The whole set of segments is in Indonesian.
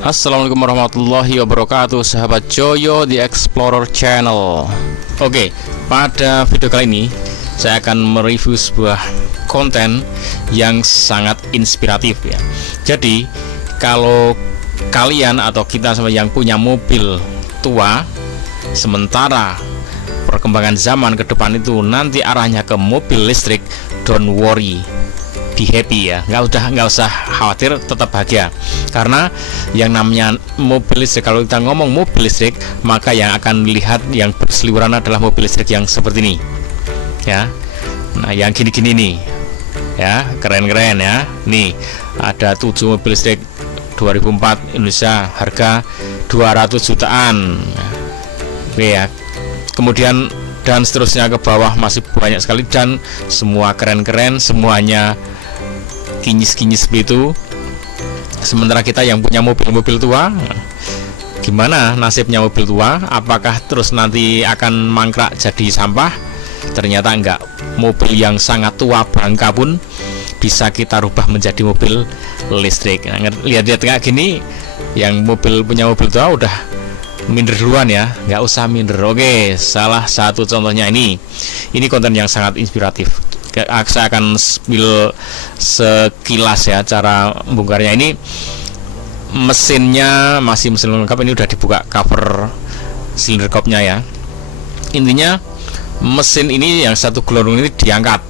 Assalamualaikum warahmatullahi wabarakatuh, sahabat Joyo The Explorer Channel. Oke, pada video kali ini saya akan mereview sebuah konten yang sangat inspiratif ya. Jadi kalau kalian atau kita sama yang punya mobil tua, sementara perkembangan zaman ke depan itu nanti arahnya ke mobil listrik, don't worry, be happy ya, nggak usah khawatir, tetap bahagia. Karena yang namanya mobil listrik, kalau kita ngomong mobil listrik, maka yang akan dilihat yang berseliweran adalah mobil listrik yang seperti ini ya. Nah, yang gini-gini nih ya, keren-keren ya. Nih ada 7 mobil listrik 2004 Indonesia, harga 200 jutaan. Oke ya. Kemudian dan seterusnya ke bawah masih banyak sekali, dan semua keren-keren, semuanya kinyis-kinyis begitu. Sementara kita yang punya mobil-mobil tua, gimana nasibnya mobil tua? Apakah terus nanti akan mangkrak jadi sampah? Ternyata enggak. Mobil yang sangat tua bangka pun bisa kita rubah menjadi mobil listrik. Nah, lihat-lihat kayak gini, yang punya mobil tua udah minder duluan ya, nggak usah minder. Oke, salah satu contohnya ini konten yang sangat inspiratif. Saya akan spill sekilas ya cara membongkarnya. Ini mesinnya masih mesin lengkap, ini udah dibuka cover silinder kopnya ya. Intinya mesin ini yang satu gelondong ini diangkat,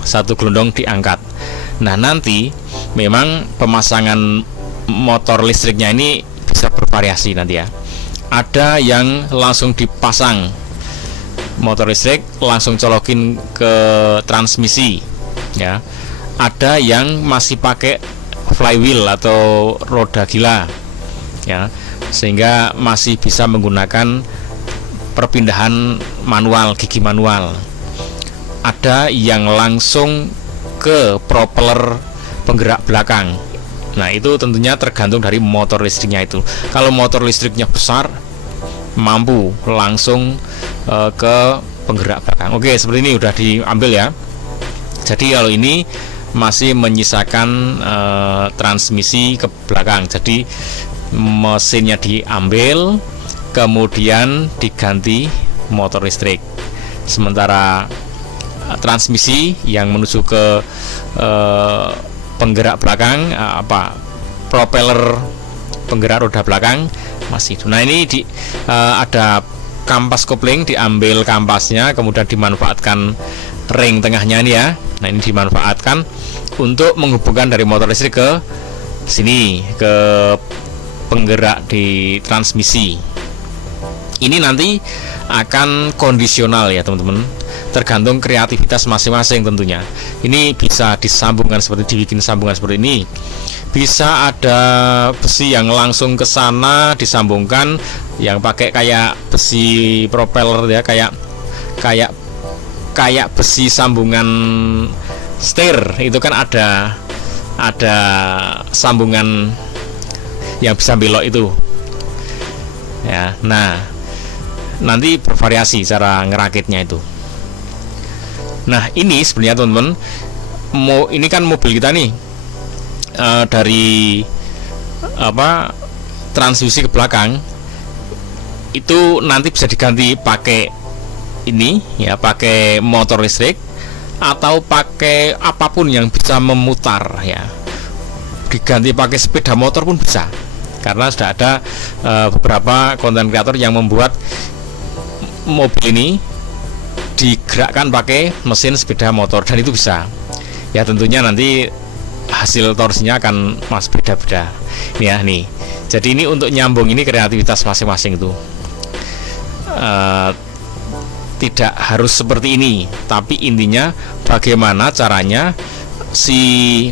satu gelondong diangkat. Nah, nanti memang pemasangan motor listriknya ini bisa bervariasi nanti ya. Ada yang langsung dipasang motor listrik, langsung colokin ke transmisi ya. Ada yang masih pakai flywheel atau roda gila ya, sehingga masih bisa menggunakan perpindahan manual, gigi manual. Ada yang langsung ke propeller penggerak belakang. Nah, itu tentunya tergantung dari motor listriknya itu. Kalau motor listriknya besar, mampu langsung ke penggerak belakang. Oke, seperti ini udah diambil ya. Jadi kalau ini masih menyisakan transmisi ke belakang. Jadi mesinnya diambil, kemudian diganti motor listrik. Sementara transmisi yang menuju ke penggerak belakang, propeller penggerak roda belakang masih itu. Nah, ini ada kampas kopling, diambil kampasnya, kemudian dimanfaatkan ring tengahnya ini ya. Nah, ini dimanfaatkan untuk menghubungkan dari motor listrik ke sini, ke penggerak di transmisi. Ini nanti akan kondisional ya teman-teman, tergantung kreativitas masing-masing tentunya. Ini bisa disambungkan dibikin sambungan seperti ini. Bisa ada besi yang langsung ke sana disambungkan, yang pakai kayak besi propeller ya, kayak besi sambungan setir itu kan ada sambungan yang bisa belok itu ya. Nah, nanti bervariasi cara ngerakitnya itu. Nah, ini sebenarnya teman-teman, ini kan mobil kita nih, dari transmisi ke belakang itu nanti bisa diganti pakai ini ya, pakai motor listrik atau pakai apapun yang bisa memutar ya. Diganti pakai sepeda motor pun bisa, karena sudah ada beberapa konten kreator yang membuat mobil ini digerakkan pakai mesin sepeda motor, dan itu bisa ya. Tentunya nanti hasil torsinya akan beda-beda ya nih. Jadi ini untuk nyambung, ini kreativitas masing-masing itu. Tidak harus seperti ini, tapi intinya bagaimana caranya si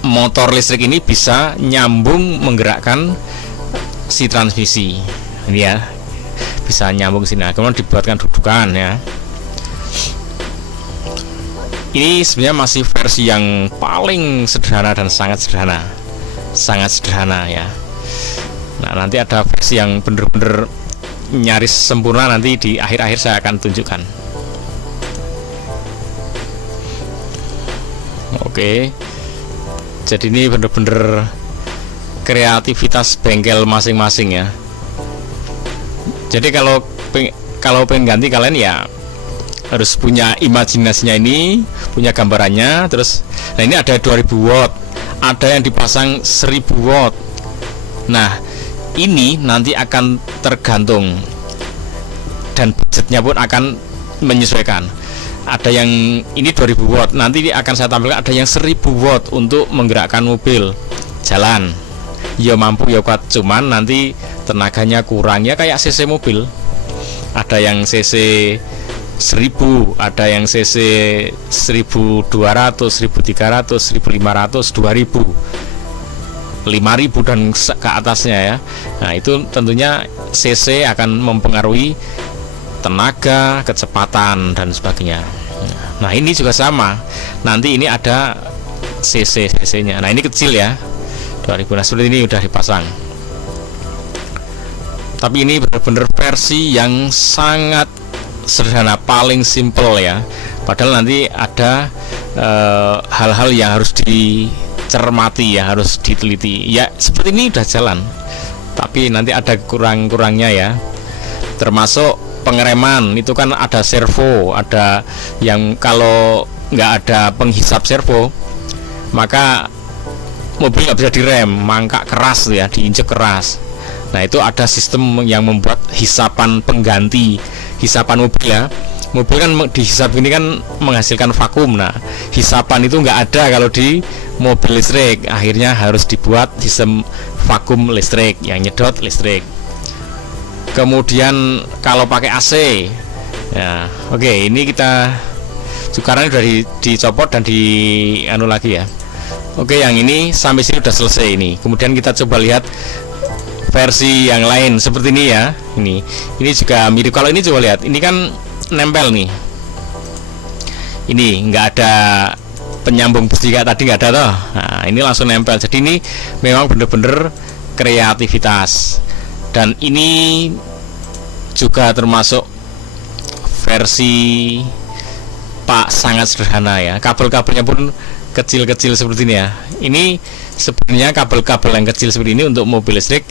motor listrik ini bisa nyambung menggerakkan si transmisi ini ya, bisa nyambung sini. Nah, kemudian dibuatkan dudukan ya. Ini sebenarnya masih versi yang paling sederhana dan sangat sederhana ya. Nah, nanti ada versi yang bener-bener nyaris sempurna, nanti di akhir-akhir saya akan tunjukkan. Oke, jadi ini bener-bener kreativitas bengkel masing-masing ya. Jadi kalau pengen ganti, kalian ya harus punya imajinasinya, ini punya gambarannya. Terus nah ini ada 2000 watt, ada yang dipasang 1000 watt. Nah ini nanti akan tergantung, dan budgetnya pun akan menyesuaikan. Ada yang ini 2000 watt, nanti akan saya tampilkan ada yang 1000 watt untuk menggerakkan mobil jalan. Ya mampu ya kuat, cuman nanti tenaganya kurang ya, kayak cc mobil. Ada yang cc 1000, ada yang cc 1200, 1300, 1500, 2000, 5000 dan ke atasnya ya. Nah itu tentunya cc akan mempengaruhi tenaga, kecepatan dan sebagainya. Nah ini juga sama, nanti ini ada cc nya. Nah ini kecil ya, 2000. Nah seperti ini udah dipasang, tapi ini benar-benar versi yang sangat sederhana, paling simple ya. Padahal nanti ada hal-hal yang harus dicermati ya, harus diteliti ya. Seperti ini udah jalan, tapi nanti ada kurang-kurangnya ya. Termasuk pengereman, itu kan ada servo, ada yang kalau nggak ada penghisap servo maka mobil nggak bisa direm, mangkak keras ya, diinjek keras. Nah itu ada sistem yang membuat hisapan pengganti, hisapan mobil ya. Mobil kan dihisap ini kan menghasilkan vakum. Nah hisapan itu nggak ada kalau di mobil listrik, akhirnya harus dibuat sistem vakum listrik yang nyedot listrik. Kemudian kalau pakai AC ya, oke, ini kita sekarang sudah dicopot dan di anu lagi ya. Oke, yang ini sampai sini sudah selesai ini. Kemudian kita coba lihat versi yang lain seperti ini ya. Ini juga mirip. Kalau ini coba lihat, ini kan nempel nih. Ini nggak ada penyambung besi kayak tadi, nggak ada toh. Nah ini langsung nempel. Jadi ini memang bener-bener kreativitas. Dan ini juga termasuk versi Pak sangat sederhana ya. Kabel-kabelnya pun kecil-kecil seperti ini ya. Ini sebenarnya kabel-kabel yang kecil seperti ini untuk mobil listrik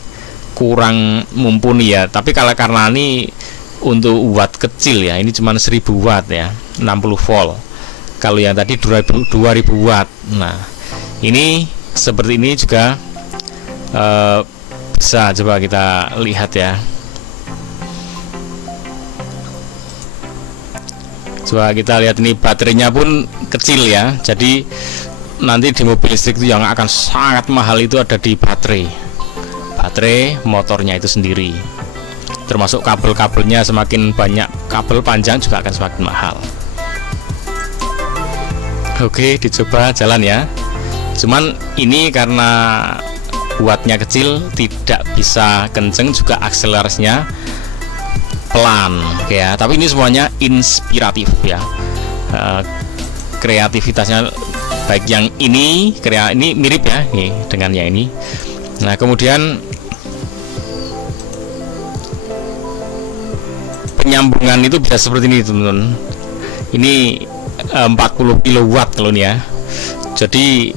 kurang mumpuni ya. Tapi karena ini untuk watt kecil ya, ini cuma 1000 watt ya, 60 volt. Kalau yang tadi 2000 watt. Nah ini seperti ini juga bisa, coba kita lihat ya. Coba kita lihat, ini baterainya pun kecil ya. Jadi nanti di mobil listrik itu yang akan sangat mahal itu ada di baterai motornya itu sendiri. Termasuk kabel-kabelnya, semakin banyak kabel panjang juga akan semakin mahal. Oke, dicoba jalan ya. Cuman ini karena wattnya kecil, tidak bisa kenceng, juga akselerasinya pelan ya. Tapi ini semuanya inspiratif ya. Kreativitasnya baik yang ini mirip ya nih dengan yang ini. Nah kemudian penyambungan itu bisa seperti ini teman-teman. Ini 40 kilowatt kalau ini ya. Jadi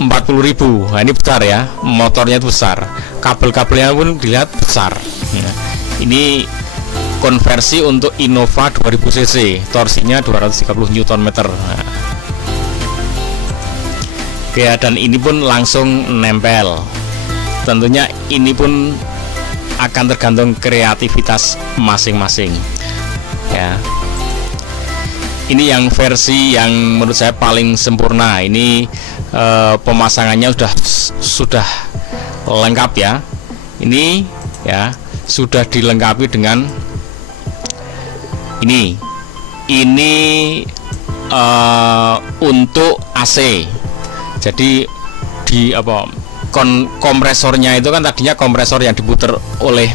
40.000. Nah ini besar ya, motornya itu besar, kabel-kabelnya pun dilihat besar. Nah, ini konversi untuk Innova 2000 cc, torsinya 230 Nm. Nah, ya, dan ini pun langsung nempel. Tentunya ini pun akan tergantung kreativitas masing-masing ya. Ini yang versi yang menurut saya paling sempurna. Ini pemasangannya sudah lengkap ya. Ini ya sudah dilengkapi dengan ini untuk AC. Jadi di kompresornya itu kan tadinya kompresor yang diputar oleh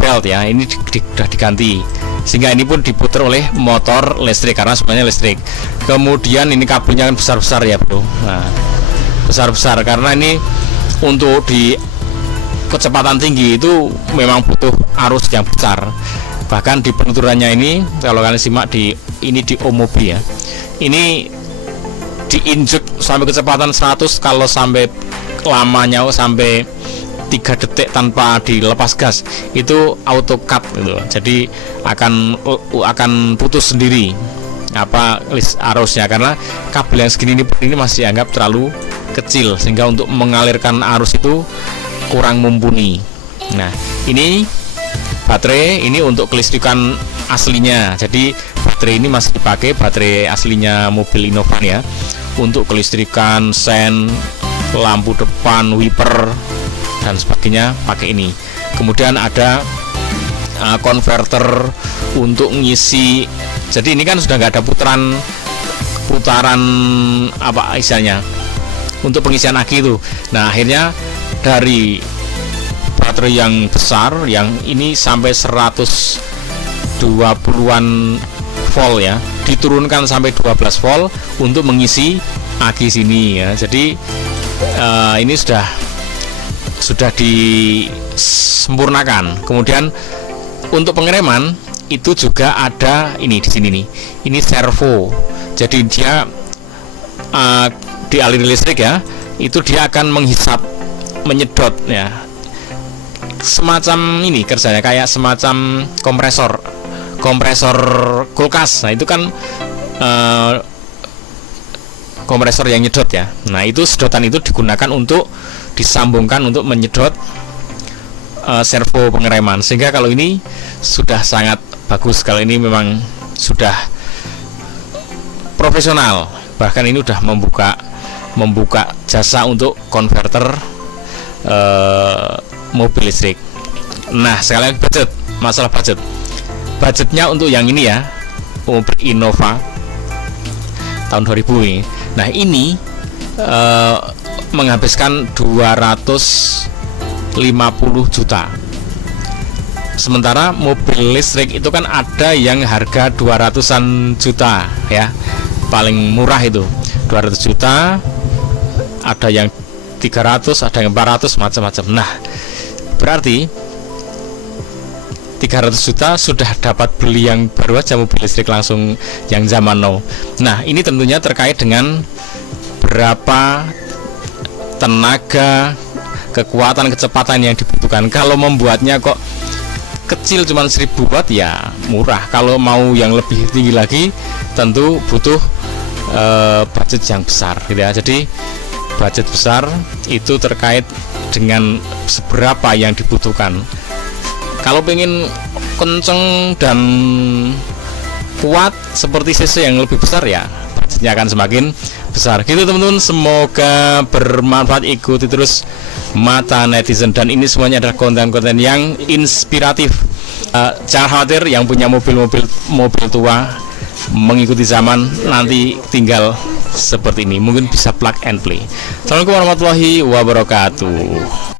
belt ya, ini sudah diganti, sehingga ini pun diputar oleh motor listrik karena sebenarnya listrik. Kemudian ini kabelnya kan besar-besar ya bro. Nah, besar-besar karena ini untuk di kecepatan tinggi itu memang butuh arus yang besar. Bahkan di penuturannya ini kalau kalian simak di Omobi ya, ini diinjek sampai kecepatan 100, kalau sampai lamanya sampai 3 detik tanpa dilepas gas, itu auto cut gitu. Jadi akan putus sendiri arusnya, karena kabel yang segini ini masih dianggap terlalu kecil, sehingga untuk mengalirkan arus itu kurang mumpuni. Nah, ini baterai ini untuk kelistrikan aslinya. Jadi baterai ini masih dipakai baterai aslinya mobil Innova ya, untuk kelistrikan sen, lampu depan, wiper dan sebagainya pakai ini. Kemudian ada konverter untuk ngisi. Jadi ini kan sudah nggak ada putaran apa istilahnya untuk pengisian aki itu. Nah, akhirnya dari baterai yang besar yang ini sampai 120-an volt ya, diturunkan sampai 12 volt untuk mengisi aki sini ya. Jadi ini sudah disempurnakan. Kemudian untuk pengereman itu juga ada ini di sini nih. Ini servo. Jadi dia di aliran listrik ya, itu dia akan menghisap, menyedot ya. Semacam ini kerjanya kayak semacam kompresor kulkas. Nah, itu kan kompresor yang nyedot ya. Nah, itu sedotan itu digunakan untuk disambungkan untuk menyedot servo pengereman, sehingga kalau ini sudah sangat bagus. Kalau ini memang sudah profesional, bahkan ini sudah membuka jasa untuk konverter mobil listrik. Nah, sekalian masalah budgetnya untuk yang ini ya, mobil Innova tahun 2000 ini. Nah, ini menghabiskan 250 juta. Sementara mobil listrik itu kan ada yang harga 200-an juta ya. Paling murah itu 200 juta, ada yang 300, ada yang 400, macam-macam. Nah, berarti 300 juta sudah dapat beli yang baru aja mobil listrik langsung yang zaman now. Nah, ini tentunya terkait dengan berapa tenaga, kekuatan, kecepatan yang dibutuhkan. Kalau membuatnya kok kecil cuman 1000 watt ya murah. Kalau mau yang lebih tinggi lagi tentu butuh budget yang besar gitu ya. Jadi budget besar itu terkait dengan seberapa yang dibutuhkan. Kalau pengen kenceng dan kuat seperti CC yang lebih besar ya budgetnya akan semakin besar gitu teman-teman. Semoga bermanfaat. Ikuti terus Mata Netizen, dan ini semuanya adalah konten-konten yang inspiratif. Jangan khawatir, yang punya mobil tua mengikuti zaman nanti tinggal seperti ini, mungkin bisa plug and play. Assalamualaikum warahmatullahi wabarakatuh.